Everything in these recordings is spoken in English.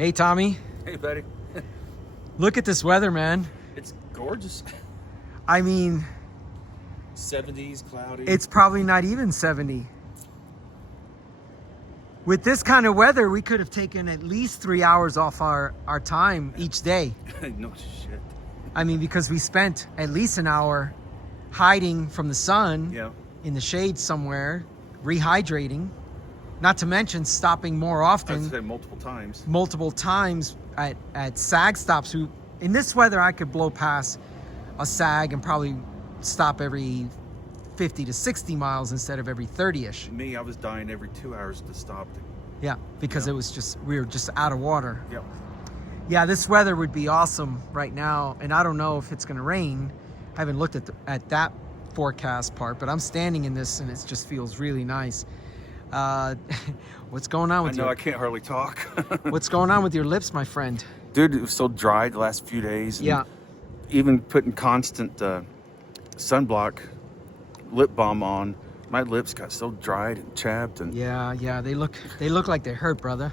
Hey, Tommy. Hey, buddy. Look at this weather, man. It's gorgeous. I mean, 70s, cloudy. it's probably not even 70. With this kind of weather, we could have taken at least 3 hours off our time each day. No shit. I mean, because we spent at least an hour hiding from the sun in the shade somewhere, rehydrating. Not to mention stopping more often. I've said multiple times at sag stops. In this weather, I could blow past a sag and probably stop every 50 to 60 miles instead of every 30-ish. Me, I was dying every 2 hours to stop. Yeah, because it was just, we were just out of water. Yep. Yeah, this weather would be awesome right now, and I don't know if it's gonna rain. I haven't looked at that forecast part, but I'm standing in this and it just feels really nice. What's going on with you? I know I can't hardly talk. What's going on with your lips, my friend? Dude, it was so dry the last few days. Yeah. Even putting constant sunblock lip balm on, my lips got so dried and chapped. And yeah, they look like they hurt, brother.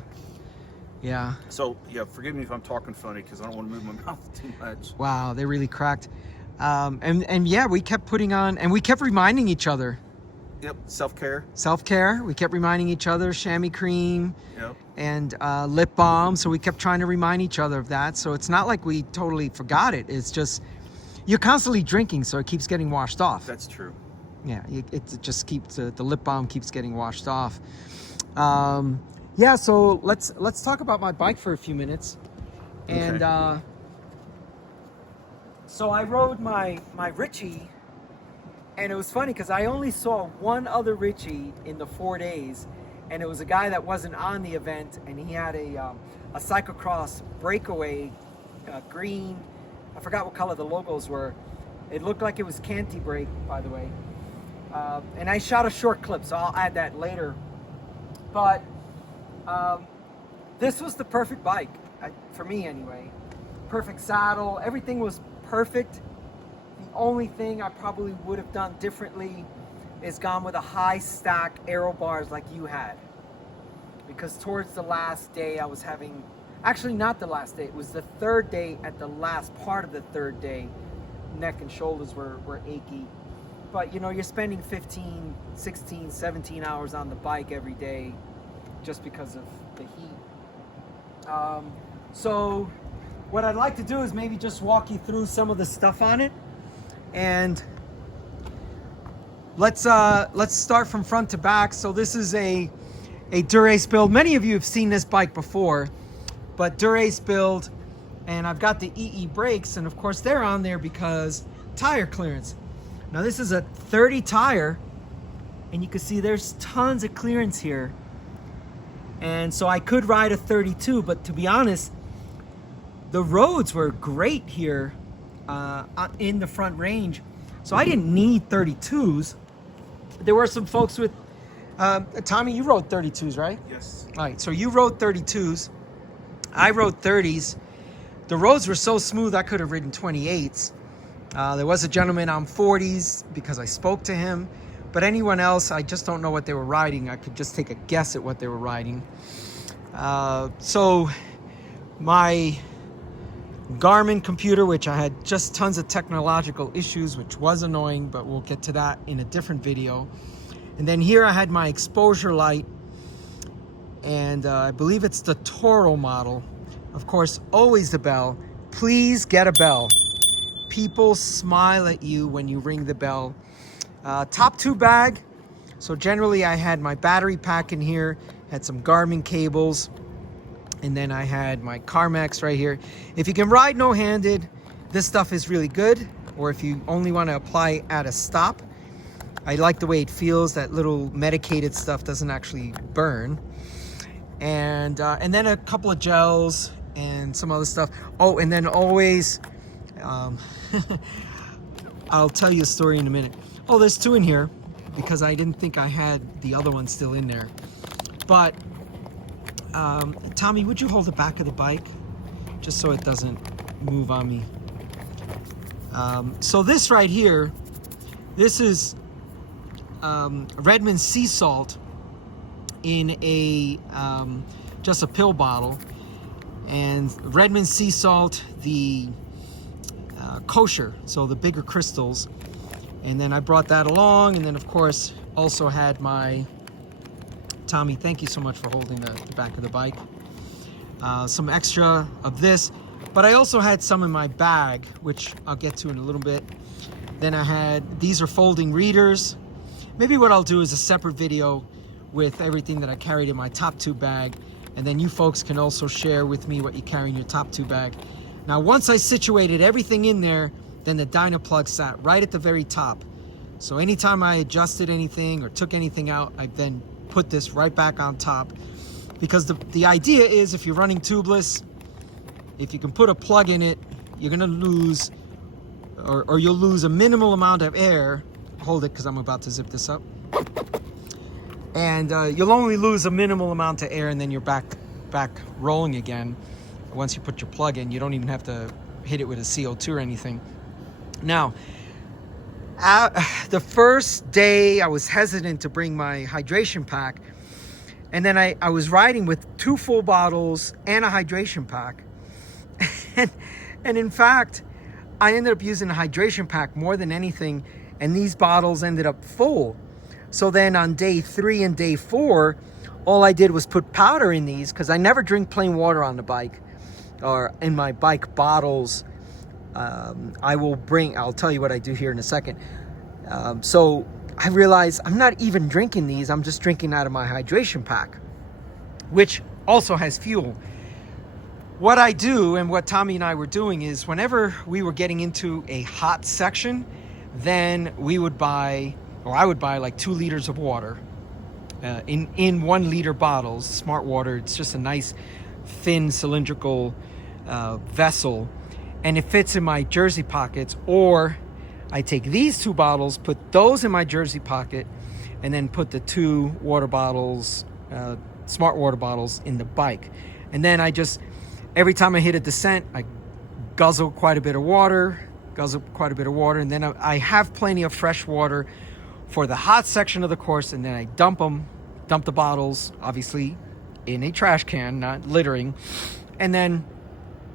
Yeah. So yeah, forgive me if I'm talking funny because I don't want to move my mouth too much. Wow, they really cracked. And yeah, we kept putting on, and we kept reminding each other. Yep, self-care. Self-care. We kept reminding each other, chamois cream. Yep. And lip balm. So we kept trying to remind each other of that. So it's not like we totally forgot it. It's just you're constantly drinking, so it keeps getting washed off. That's true. Yeah, it just keeps the lip balm keeps getting washed off. Yeah, so let's talk about my bike for a few minutes. And okay. So I rode my Ritchey, and it was funny because I only saw one other Ritchey in the 4 days, and it was a guy that wasn't on the event, and he had a cyclocross breakaway green. I forgot what color the logos were. It looked like it was Canty brake, by the way. And I shot a short clip, so I'll add that later. But this was the perfect bike, for me anyway. Perfect saddle, everything was perfect. The only thing I probably would have done differently is gone with a high stack aero bars like you had. Because towards the last day I was having, actually not the last day, it was the third day. At the last part of the third day, neck and shoulders were achy. But you know, you're spending 15, 16, 17 hours on the bike every day just because of the heat. So what I'd like to do is maybe just walk you through some of the stuff on it. And let's start from front to back. So this is a Dura-Ace build. Many of you have seen this bike before, but Dura-Ace build, and I've got the EE brakes, and of course they're on there because tire clearance. Now this is a 30 tire, and you can see there's tons of clearance here. And so I could ride a 32, but to be honest, the roads were great here in the front range. So I didn't need 32s. There were some folks with, Tommy, you rode 32s, right? Yes. All right, so you rode 32s. I rode 30s. The roads were so smooth I could have ridden 28s. There was a gentleman on 40s because I spoke to him. But anyone else, I just don't know what they were riding. I could just take a guess at what they were riding. So my Garmin computer, which I had just tons of technological issues, which was annoying, but we'll get to that in a different video. And then here I had my exposure light, and I believe it's the Toro model. Of course, always the bell. Please get a bell. People smile at you when you ring the bell. Top 2 bag. So generally I had my battery pack in here, had some Garmin cables, and then I had my Carmex right here. If you can ride no-handed, this stuff is really good. Or if you only want to apply at a stop, I like the way it feels. That little medicated stuff doesn't actually burn. And then a couple of gels and some other stuff. Oh, and then always, I'll tell you a story in a minute. Oh, there's 2 in here because I didn't think I had the other one still in there. But Tommy, would you hold the back of the bike just so it doesn't move on me? So this right here, this is Redmond sea salt in a just a pill bottle. and Redmond sea salt, the kosher, so the bigger crystals. And then I brought that along, and then of course also had my Tommy, thank you so much for holding the back of the bike. Some extra of this, but I also had some in my bag, which I'll get to in a little bit. Then I had, these are folding readers. Maybe what I'll do is a separate video with everything that I carried in my top tube bag, and then you folks can also share with me what you carry in your top tube bag. Now, once I situated everything in there, then the dyno plug sat right at the very top. So anytime I adjusted anything or took anything out, I then put this right back on top. Because the idea is, if you're running tubeless, if you can put a plug in it, you're gonna lose, or you'll lose a minimal amount of air. Hold it, because I'm about to zip this up. And you'll only lose a minimal amount of air, and then you're back rolling again. Once you put your plug in, you don't even have to hit it with a CO2 or anything. Now, the first day I was hesitant to bring my hydration pack, and then I was riding with 2 full bottles and a hydration pack. and in fact, I ended up using a hydration pack more than anything, and these bottles ended up full. So then on day 3 and day 4, all I did was put powder in these, because I never drink plain water on the bike or in my bike bottles. I'll tell you what I do here in a second. So I realized I'm not even drinking these, I'm just drinking out of my hydration pack, which also has fuel. What I do, and what Tommy and I were doing, is whenever we were getting into a hot section, then we would buy, or I would buy, like 2 liters of water in 1 liter bottles, Smart Water. It's just a nice thin cylindrical vessel, and it fits in my jersey pockets. Or I take these 2 bottles, put those in my jersey pocket, and then put the 2 water bottles, Smart Water bottles, in the bike. And then I just, every time I hit a descent, I guzzle quite a bit of water, and then I have plenty of fresh water for the hot section of the course, and then I dump the bottles, obviously, in a trash can, not littering. And then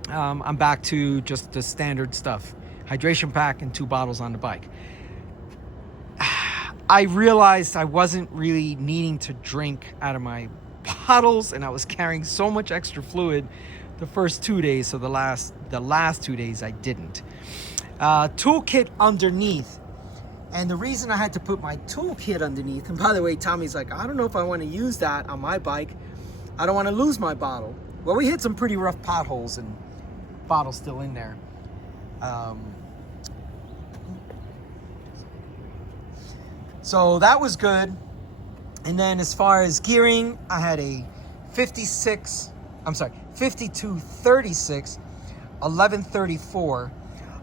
I'm back to just the standard stuff. Hydration pack and 2 bottles on the bike. I realized I wasn't really needing to drink out of my bottles, and I was carrying so much extra fluid the first 2 days, so the last 2 days I didn't. Toolkit underneath. And the reason I had to put my toolkit underneath, and by the way, Tommy's like, I don't know if I want to use that on my bike. I don't want to lose my bottle. Well, we hit some pretty rough potholes, and bottle's still in there. So that was good. And then as far as gearing, I had a 5236, 1134.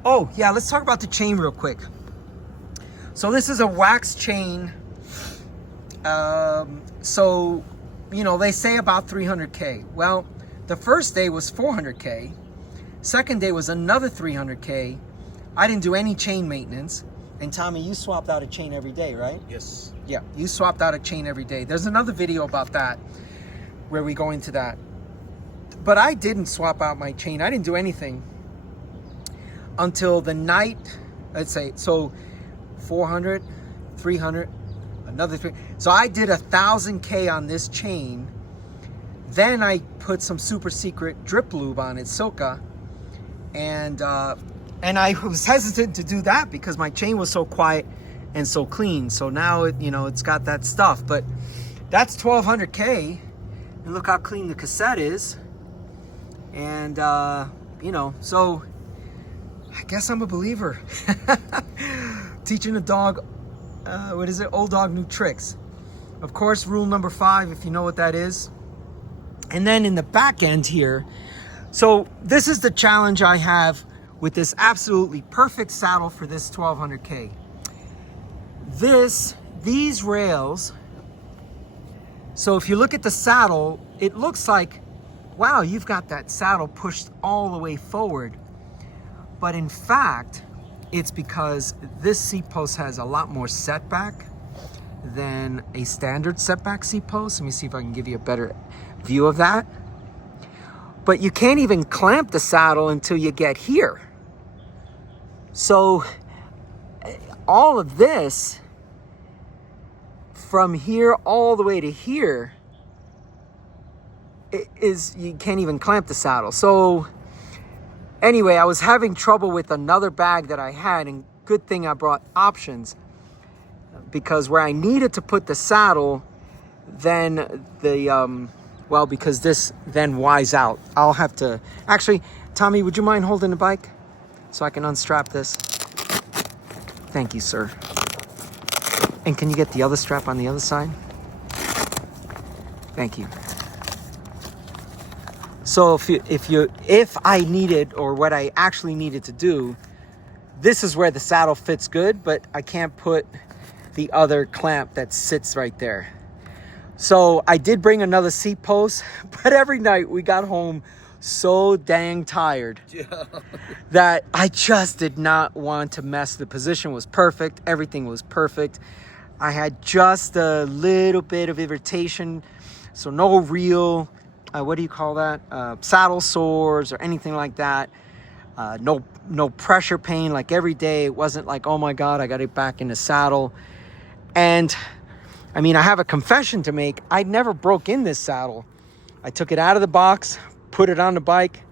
Oh yeah, let's talk about the chain real quick. So this is a wax chain. So, you know, they say about 300K. Well, the first day was 400K. Second day was another 300K. I didn't do any chain maintenance. And Tommy, you swapped out a chain every day, right? Yes. Yeah, you swapped out a chain every day. There's another video about that where we go into that. But I didn't swap out my chain. I didn't do anything until the night, let's say, so 400, 300, another 3. So I did 1,000K on this chain. Then I put some super secret drip lube on it, Silka. And I was hesitant to do that because my chain was so quiet and so clean. So now it's got that stuff. But that's 1,200K. And look how clean the cassette is. And so I guess I'm a believer. Teaching a dog, old dog new tricks. Of course, rule number 5, if you know what that is. And then in the back end here, so this is the challenge I have with this absolutely perfect saddle for this 1,200K. These rails, so if you look at the saddle, it looks like, wow, you've got that saddle pushed all the way forward. But in fact, it's because this seat post has a lot more setback than a standard setback seat post. Let me see if I can give you a better view of that. but you can't even clamp the saddle until you get here. So all of this from here all the way to here is, you can't even clamp the saddle. So anyway, I was having trouble with another bag that I had, and good thing I brought options, because where I needed to put the saddle, then the well, because this then Y's out, I'll have to actually, Tommy, would you mind holding the bike so I can unstrap this? Thank you, sir. And can you get the other strap on the other side? Thank you. So if I needed, or what I actually needed to do, this is where the saddle fits good, but I can't put the other clamp that sits right there. So I did bring another seat post, but every night we got home so dang tired that I just did not want to mess. The position was perfect. Everything was perfect. I had just a little bit of irritation. So no real, what do you call that? Saddle sores or anything like that. No pressure pain like every day. It wasn't like, oh my God, I got it back in the saddle. And I mean, I have a confession to make. I never broke in this saddle. I took it out of the box, put it on the bike.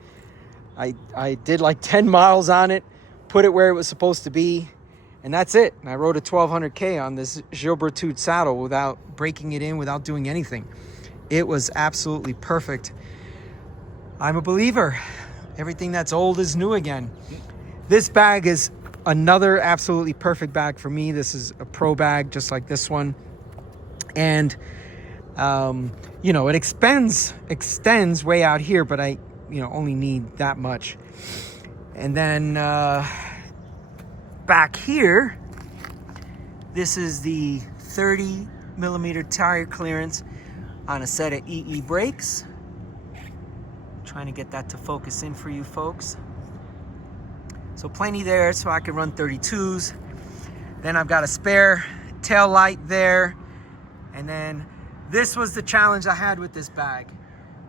I did like 10 miles on it, put it where it was supposed to be, and that's it. And I rode a 1200K on this Gilbertude saddle without breaking it in, without doing anything. It was absolutely perfect. I'm a believer. Everything that's old is new again. This bag is another absolutely perfect bag for me. This is a pro bag, just like this one. And, you know, it extends way out here, but I, you know, only need that much. And then back here, this is the 30 millimeter tire clearance on a set of EE brakes. Trying to get that to focus in for you folks. So plenty there so I can run 32s. Then I've got a spare tail light there. And then this was the challenge I had with this bag.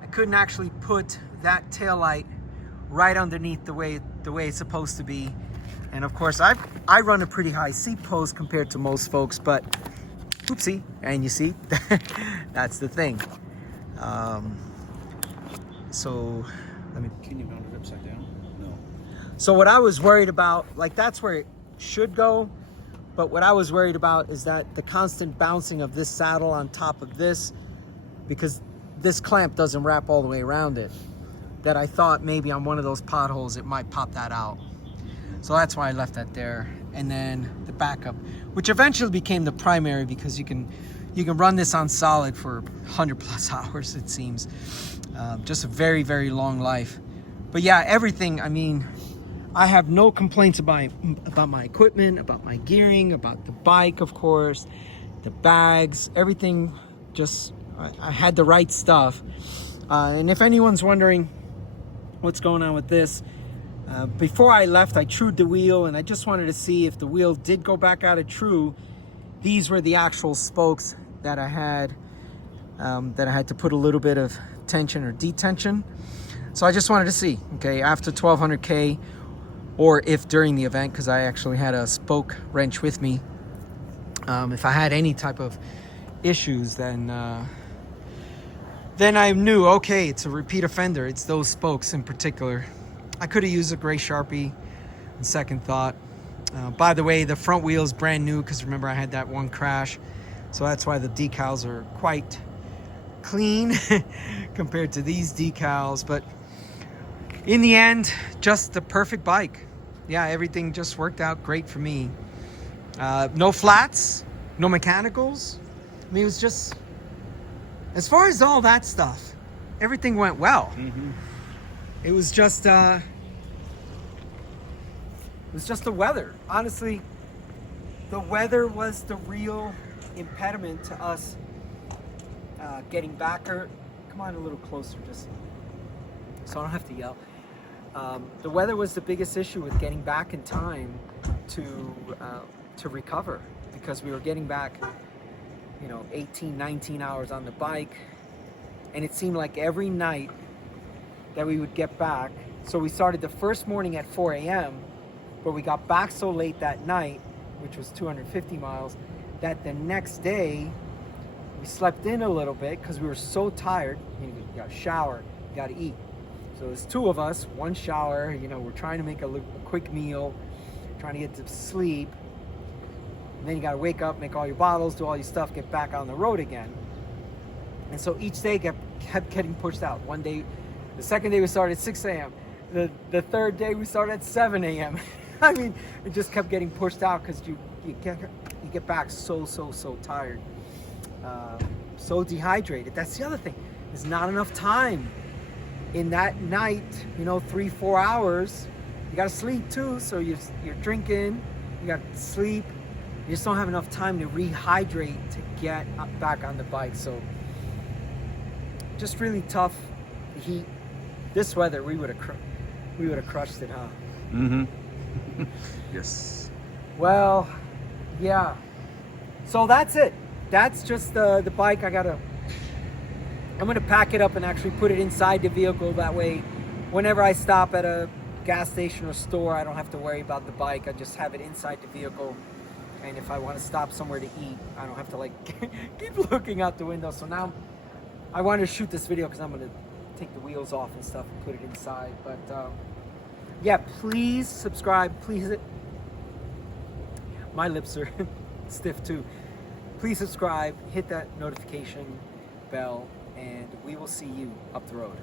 I couldn't actually put that tail light right underneath the way it's supposed to be. And of course, I run a pretty high seat post compared to most folks, but oopsie, and you see, that's the thing. So let me. Can you mount it upside down? No. So what I was worried about, like that's where it should go. But what I was worried about is that the constant bouncing of this saddle on top of this, because this clamp doesn't wrap all the way around it, that I thought maybe on one of those potholes it might pop that out. So that's why I left that there. And then the backup, which eventually became the primary, because you can run this on solid for 100+ hours, it seems. Just a very, very long life. But yeah, everything, I mean, I have no complaints about my equipment, about my gearing, about the bike, of course, the bags, everything. Just, I had the right stuff. And if anyone's wondering what's going on with this, before I left, I trued the wheel, and I just wanted to see if the wheel did go back out of true. These were the actual spokes that I had to put a little bit of tension or detention. So I just wanted to see, okay, after 1200K, or if during the event, because I actually had a spoke wrench with me, if I had any type of issues, then I knew, okay, it's a repeat offender. It's those spokes in particular. I could have used a gray Sharpie on second thought. By the way, the front wheel is brand new, because remember I had that one crash. So that's why the decals are quite clean compared to these decals. But in the end, just the perfect bike. Yeah, everything just worked out great for me. No flats, no mechanicals. I mean, it was just, as far as all that stuff, everything went well. Mm-hmm. It was just the weather. Honestly, the weather was the real impediment to us getting back. Or come on a little closer, just so I don't have to yell. The weather was the biggest issue with getting back in time to recover, because we were getting back, 18, 19 hours on the bike, and it seemed like every night that we would get back. So we started the first morning at 4 a.m., but we got back so late that night, which was 250 miles, that the next day we slept in a little bit because we were so tired. You got to shower, you got to eat. So there's two of us, one shower, you know, we're trying to make a quick meal, trying to get to sleep. And then you got to wake up, make all your bottles, do all your stuff, get back on the road again. And so each day kept getting pushed out. One day, the second day we started at 6 a.m. The third day we started at 7 a.m. I mean, it just kept getting pushed out because you get back so tired, so dehydrated. That's the other thing. There's not enough time in that night. You know, 3-4 hours. You got to sleep too. So you're drinking. You got to sleep. You just don't have enough time to rehydrate to get back on the bike. So just really tough. The heat. This weather, we would have crushed it, huh? Mm-hmm. Yes. Well, yeah. So that's it. That's just the bike. I'm gonna pack it up and actually put it inside the vehicle. That way, whenever I stop at a gas station or store, I don't have to worry about the bike. I just have it inside the vehicle. And if I want to stop somewhere to eat, I don't have to like keep looking out the window. So now I wanted to shoot this video because I'm gonna take the wheels off and stuff and put it inside. But yeah, please subscribe. Please, my lips are stiff too. Please subscribe, hit that notification bell, and we will see you up the road.